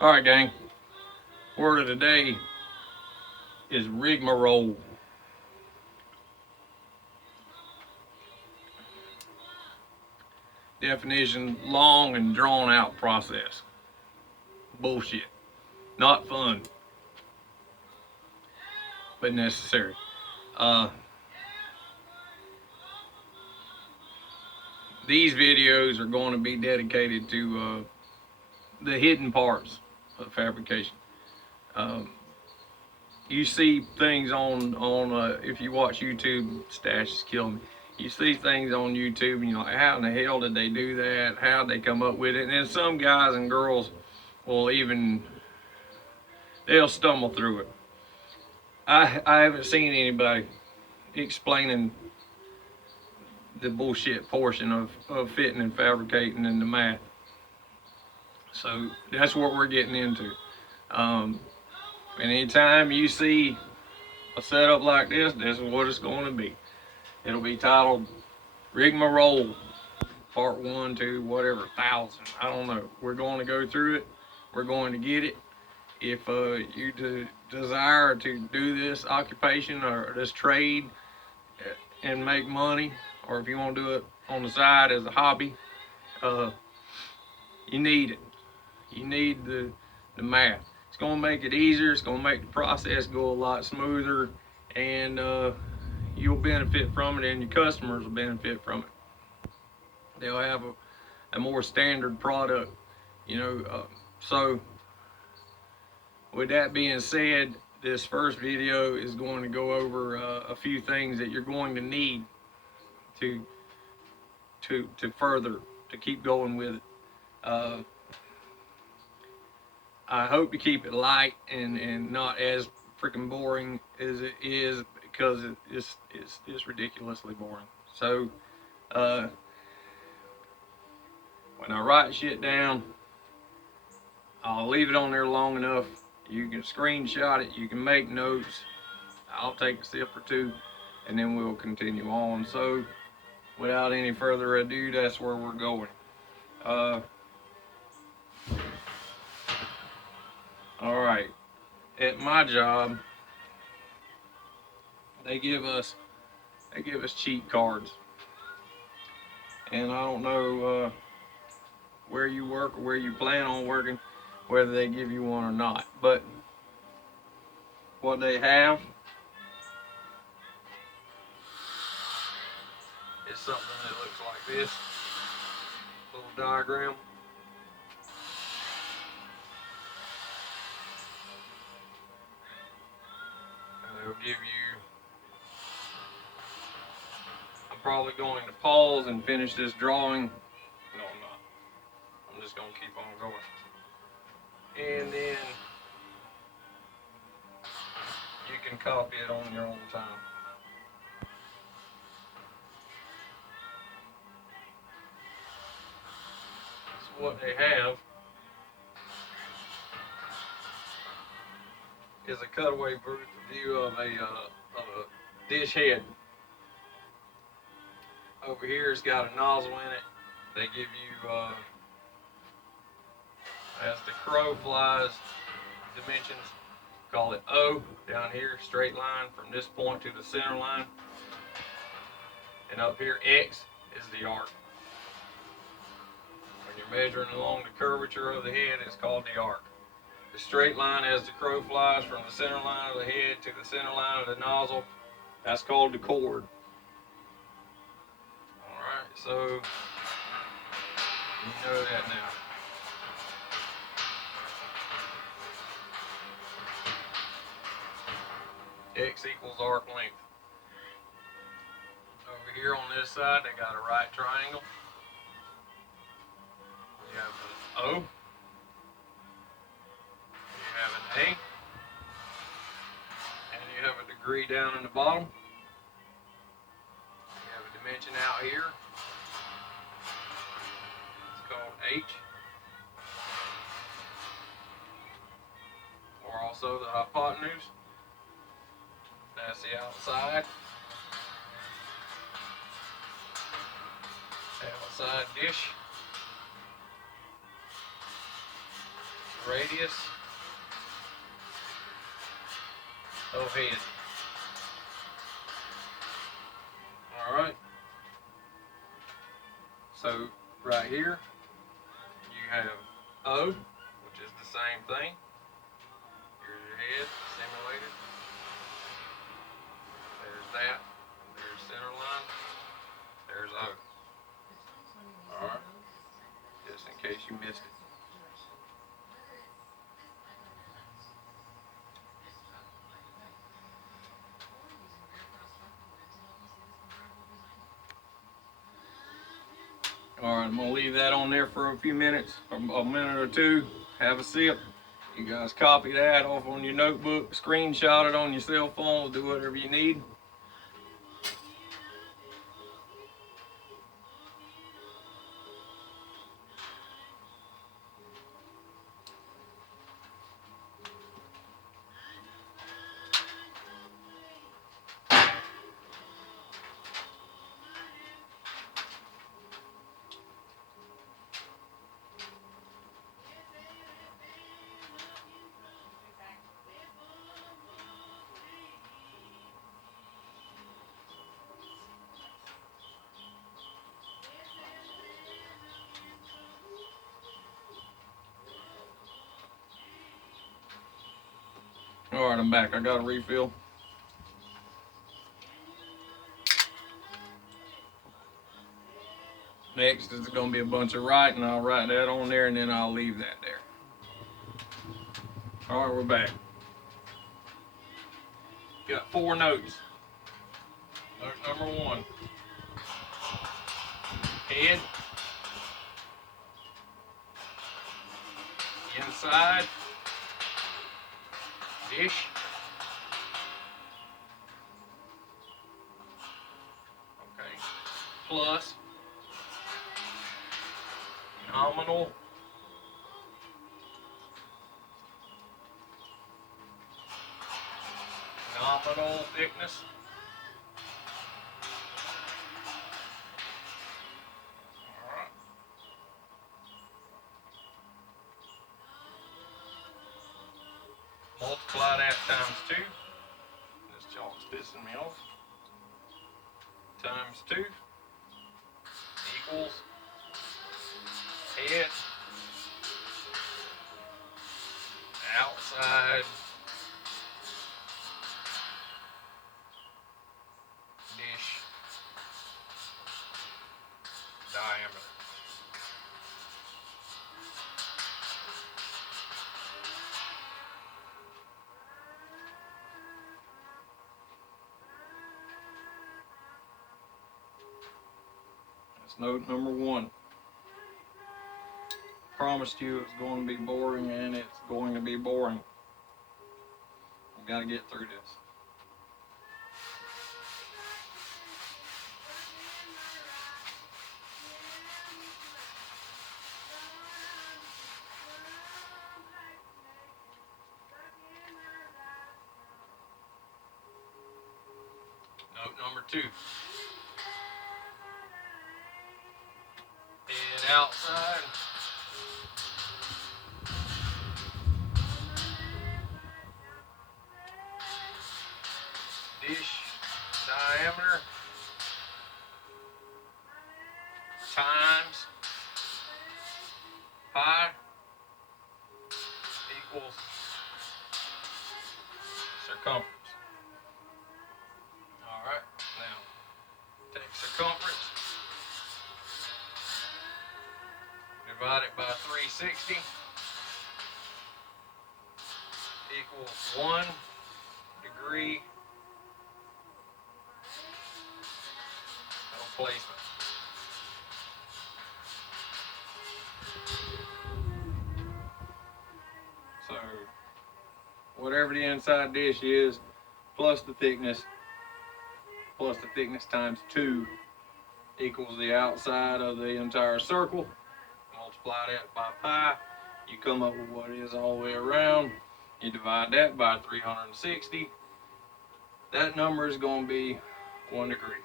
Alright, gang. Word of the day is rigmarole. Definition: long and drawn out process. Bullshit. Not fun, but necessary. Uh, these videos are going to be dedicated to the hidden parts of fabrication. Um, you see things on if you watch YouTube, Stash is killing me. You see things on YouTube and you're like, how in the hell did they do that? How did they come up with it? And then some guys and girls will they'll stumble through it. I haven't seen anybody explaining the bullshit portion of fitting and fabricating in the math. So that's what we're getting into. And anytime you see a setup like this is what it's going to be. It'll be titled Rigmarole Part 1, 2, whatever, 1,000. I don't know. We're going to go through it. We're going to get it. If you desire to do this occupation or this trade and make money, or if you want to do it on the side as a hobby, you need it. You need the math. It's going to make it easier. It's going to make the process go a lot smoother, and you'll benefit from it, and your customers will benefit from it. They'll have a more standard product, So, with that being said, this first video is going to go over a few things that you're going to need to further to keep going with it. I hope to keep it light and not as freaking boring as it is, because it's ridiculously boring. So when I write shit down, I'll leave it on there long enough. You can screenshot it, you can make notes. I'll take a sip or two, and then we'll continue on. So without any further ado, that's where we're going. All right. At my job, they give us cheat cards, and I don't know where you work or where you plan on working, whether they give you one or not. But what they have is something that looks like this little diagram. And they'll give you, I'm probably going to pause and finish this drawing. No, I'm not. I'm just going to keep on going. And then you can copy it on your own time. So what they have is a cutaway view of a dish head. Over here it's got a nozzle in it. They give you, as the crow flies, dimensions, call it O. Down here, straight line from this point to the center line. And up here, X is the arc. When you're measuring along the curvature of the head, it's called the arc. The straight line as the crow flies from the center line of the head to the center line of the nozzle, that's called the chord. Alright, so you know that now. X equals arc length. Over here on this side, they got a right triangle. You have an O. You have an A. And you have a degree down in the bottom. You have a dimension out here. It's called H. Or also the hypotenuse. That's the outside. Outside dish. radius of head. Alright. So right here you have O, which is the same thing. Here's your head simulated. There's that. There's center line. There's O. Alright. Just in case you missed it. Alright, I'm going to leave that on there for a few minutes, a minute or two. Have a sip. You guys copy that off on your notebook, screenshot it on your cell phone, do whatever you need. Alright, I'm back. I got a refill. Next is going to be a bunch of writing. I'll write that on there and then I'll leave that there. Alright, we're back. Got 4 notes. Note number 1. Head. Inside. Dish. Okay. Plus. Nominal. Nominal thickness. Alright. Multiply that times 2. This chalk's pissing me off. Times 2 equals head outside dish diameter. That's note number 1. Promised you it's going to be boring, and it's going to be boring. I've got to get through this. Note number 2. Head outside. Dish diameter times pi equals circumference. Alright, now take circumference, divide it by 360 equals 1 degree of placement. So whatever the inside dish is, plus the thickness times 2 equals the outside of the entire circle. Multiply that by pi, you come up with what it is all the way around. You divide that by 360. That number is going to be 1 degree.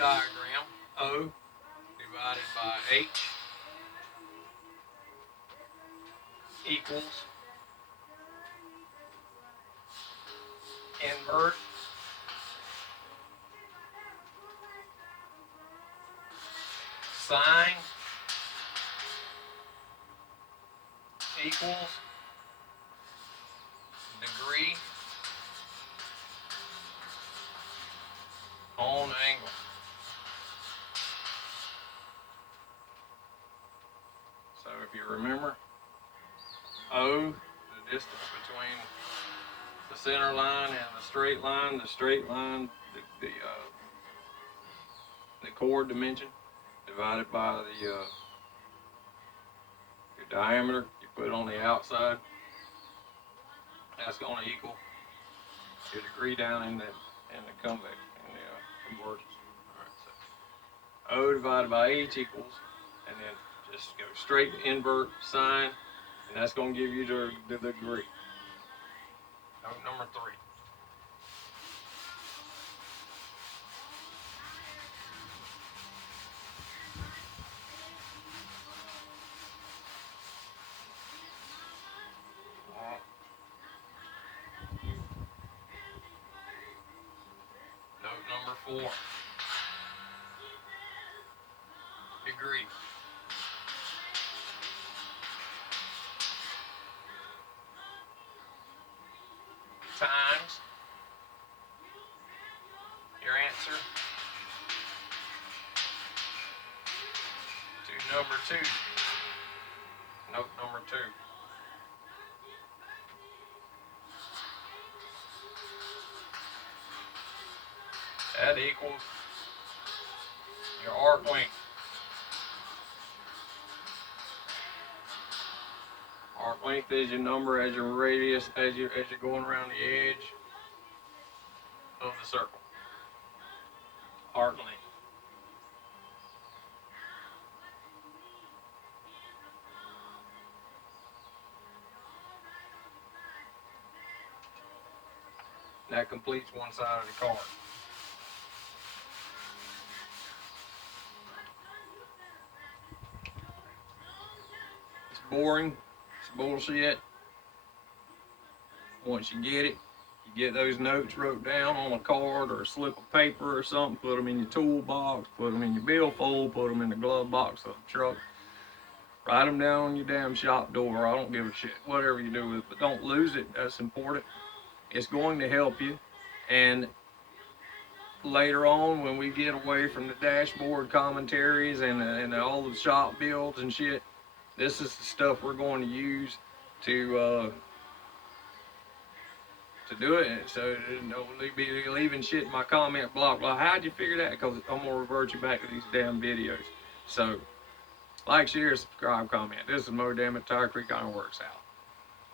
diagram, O divided by H equals invert sine equals degree on angle. So if you remember, O, the distance between the center line and the straight line, the chord dimension divided by the your diameter you put on the outside, that's going to equal your degree down in the convex, in the convergence. All right, so O divided by H equals, and then just go straight invert sine, and that's going to give you the degree. Note number 3. Note number 4. Degree. Times your answer to number 2. Note number 2. That equals your arc length. Arc length is your number as your radius as you're going around the edge of the circle. Arc length. That completes one side of the card. It's boring. It's bullshit. Once you get it, you get those notes wrote down on a card or a slip of paper or something, put them in your toolbox, put them in your billfold, put them in the glove box of the truck. Write them down on your damn shop door. I don't give a shit. Whatever you do with it, but don't lose it. That's important. It's going to help you. And later on, when we get away from the dashboard commentaries and all the shop builds and shit, this is the stuff we're going to use to do it. So don't be leaving shit in my comment block. Well, how'd you figure that? Because I'm gonna revert you back to these damn videos. So like, share, subscribe, comment. This is Mo Damn It Tire Creek Iron Works out.